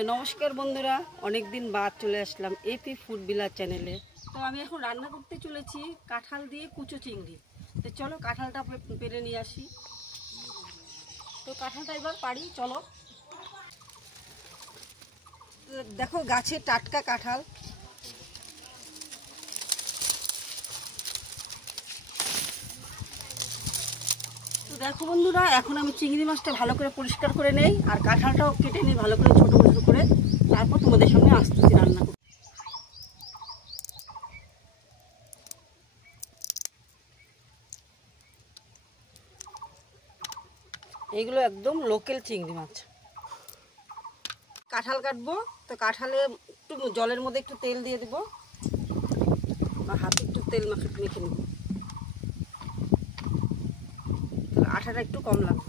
তো নমস্কার বন্ধুরা, অনেক দিন বাদ চলে আসলাম এপি ফুড বিলার চ্যানেলে। তো আমি এখন রান্না করতে চলেছি কাঁঠাল দিয়ে কুচো চিংড়ি। তো চলো কাঁঠালটা পেরে নিয়ে আসি। তো কাঁঠালটা এবার পারি, চলো। দেখো গাছে টাটকা কাঁঠাল। তো দেখো বন্ধুরা, এখন আমি চিংড়ি মাছটা ভালো করে পরিষ্কার করে নেই আর কাঁঠালটাও কেটে নিই ভালো করে ছোটো ছোটো করে, তারপর তোমাদের সামনে আসতেছি রান্না করতে। এইগুলো একদম লোকাল চিংড়ি মাছ। কাঁঠাল কাটবো, তো কাঁঠালে একটু জলের মধ্যে একটু তেল দিয়ে দেবো আর হাতে একটু তেল মেখে নেব, আঠাটা একটু কম লাগবে।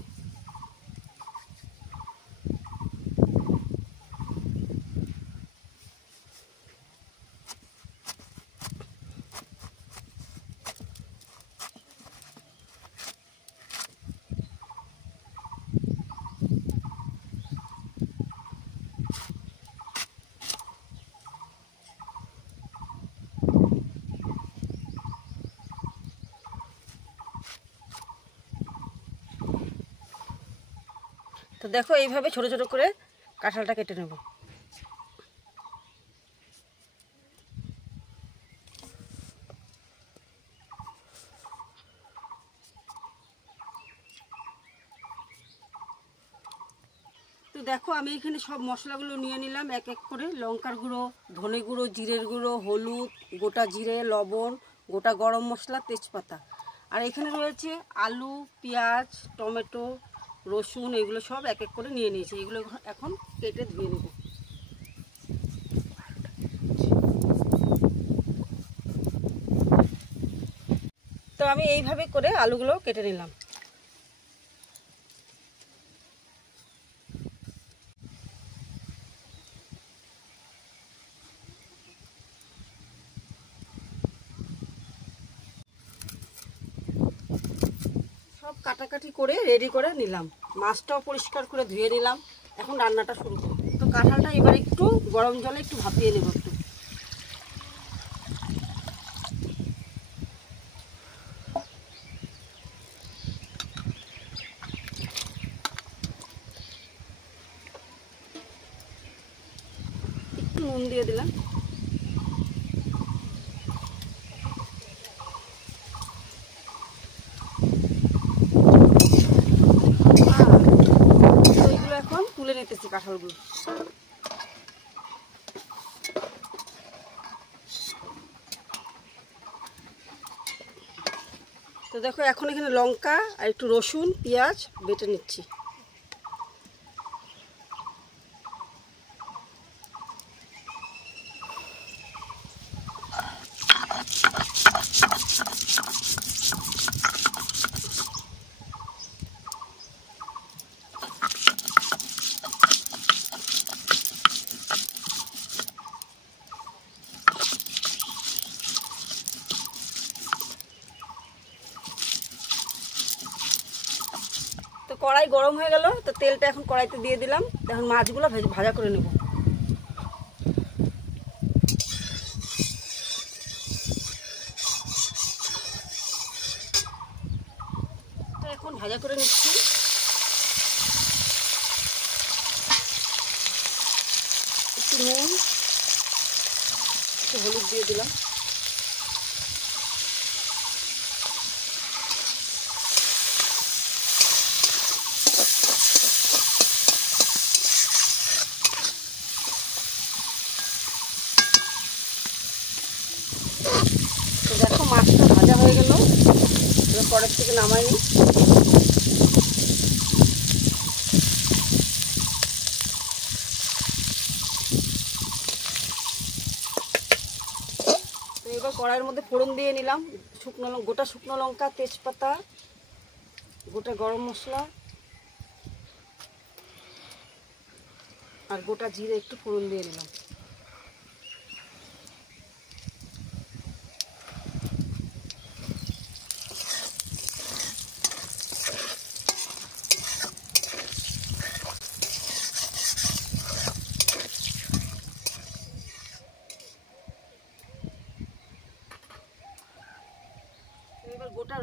তো দেখো এইভাবে ছোট ছোট করে কাঁঠালটা কেটে নেব। তো দেখো আমি এখানে সব মশলাগুলো নিয়ে নিলাম এক এক করে। লঙ্কার গুঁড়ো, ধনে গুঁড়ো, জিরের গুঁড়ো, হলুদ, গোটা জিরে, লবণ, গোটা গরম মশলা, তেজপাতা। আর এখানে রয়েছে আলু, পেঁয়াজ, টমেটো, রসুন, এগুলো সব এক এক করে নিয়ে নিয়েছি। এগুলো এখন কেটে ধুয়ে নেব। তো আমি এইভাবে করে আলুগুলো কেটে নিলাম। সব কাটাকাটি করে রেডি করে নিলাম। মাছটাও পরিষ্কার করে ধুয়ে নিলাম। এখন রান্নাটা শুরু করব। তো কাঁঠালটা এবার একটু গরম জলে একটু ভাপিয়ে নেব। একটু নুন দিয়ে দিলাম। এইগুলো এখন তুলে নিতেছি কাঁঠালগুলো। তো দেখো এখন এখানে লঙ্কা আর একটু রসুন, পেঁয়াজ বেটে নিচ্ছি। তো কড়াই গরম হয়ে গেল, তো তেলটা এখন কড়াইতে দিয়ে দিলাম। এখন মাছগুলো ভাজা করে নেব। তো এখন ভাজা করে নিচ্ছি। একটু নুন, একটু হলুদ দিয়ে দিলাম। তো দেখো মাছটা ভাজা হয়ে গেল, এবার কড়াই থেকে নামাই নিই। তো এবার কড়াইয়ের মধ্যে ফোড়ন দিয়ে নিলাম। গোটা শুকনো লঙ্কা, তেজপাতা, গোটা গরম মশলা আর গোটা জিরে একটু ফোড়ন দিয়ে নিলাম।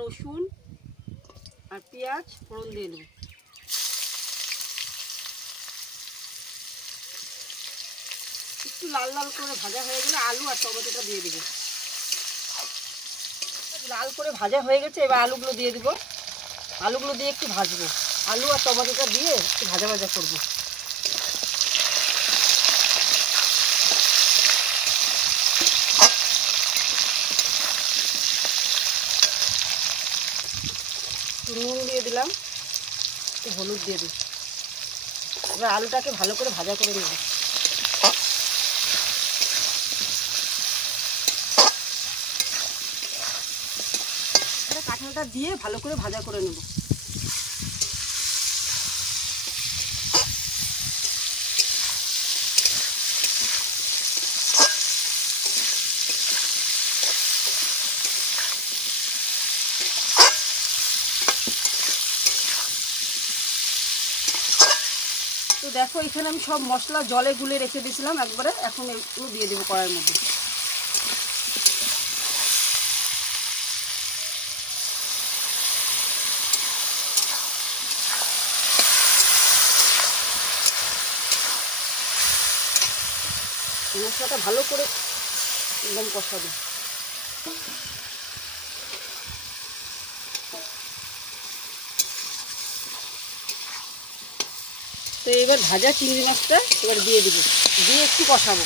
রসুন আর পেঁয়াজ ফোড়ন দিয়ে দেবো। একটু লাল লাল করে ভাজা হয়ে গেলে আলু আর টমেটোটা দিয়ে দেবো। লাল করে ভাজা হয়ে গেছে, এবার আলুগুলো দিয়ে দেবো। আলুগুলো দিয়ে একটু ভাজবো, আলু আর টমেটোটা দিয়ে একটু ভাজা ভাজা করবো। নুন দিয়ে দিলাম, একটু হলুদ দিয়ে দিই। এবার আলুটাকে ভালো করে ভাজা করে নেব। কাঁঠালটা দিয়ে ভালো করে ভাজা করে নেব। তো দেখো এখানে আমি সব মশলা জলে গুলে রেখে দিয়েছিলাম একবারে, এখন এগুলো দিয়ে দেবো কড়াইয়ের মধ্যে। মশলাটা ভালো করে একদম কষাবো। তো এবার ভাজা চিংড়ি মাছটা এবার দিয়ে দিব, দিয়ে একটু কষাবো।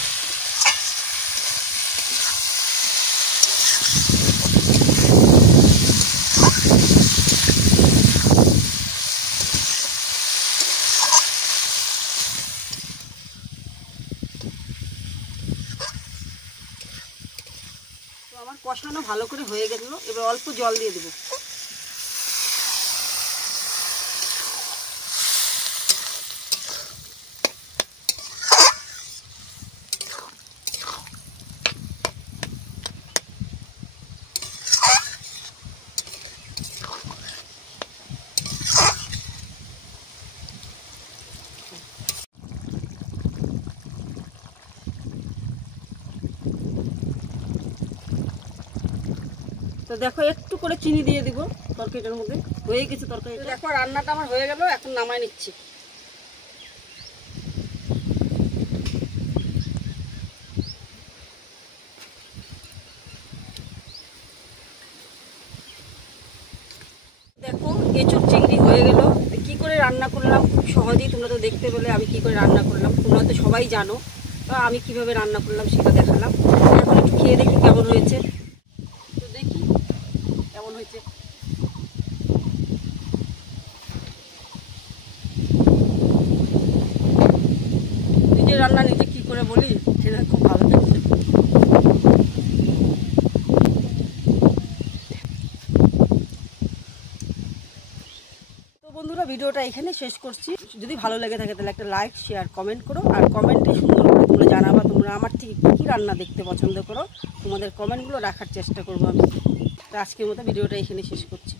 তো আমার কষানো ভালো করে হয়ে গেল, এবার অল্প জল দিয়ে দেবো। তো দেখো একটু করে চিনি দিয়ে দিব তরকারিটার মধ্যে, হয়ে গেছে তরকারি। দেখো রান্নাটা আমার হয়ে গেল, এখন নামাই নিচ্ছি। দেখো এঁচোড় চিংড়ি হয়ে গেল। কি করে রান্না করলাম খুব সহজেই তোমরা তো দেখতে পেলে আমি কি করে রান্না করলাম। তোমরা তো সবাই জানো, তো আমি কিভাবে রান্না করলাম সেটা দেখালাম। এখন একটু খেয়ে দেখি কেমন হয়েছে। তো দেখি কেমন হয়েছে। নিজের রান্না নিজে কি করে বলি, সেটা খুব ভালো লাগছে। বন্ধুরা ভিডিওটা এখানে শেষ করছি। যদি ভালো লেগে থাকে তাহলে একটা লাইক শেয়ার কমেন্ট করো, আর কমেন্টে সুন্দর করে তোমরা জানাবা তোমরা আমার থেকে কী রান্না দেখতে পছন্দ করো। তোমাদের কমেন্টগুলো রাখার চেষ্টা করবো আমি। তো আজকের মতো ভিডিওটা এখানে শেষ করছি।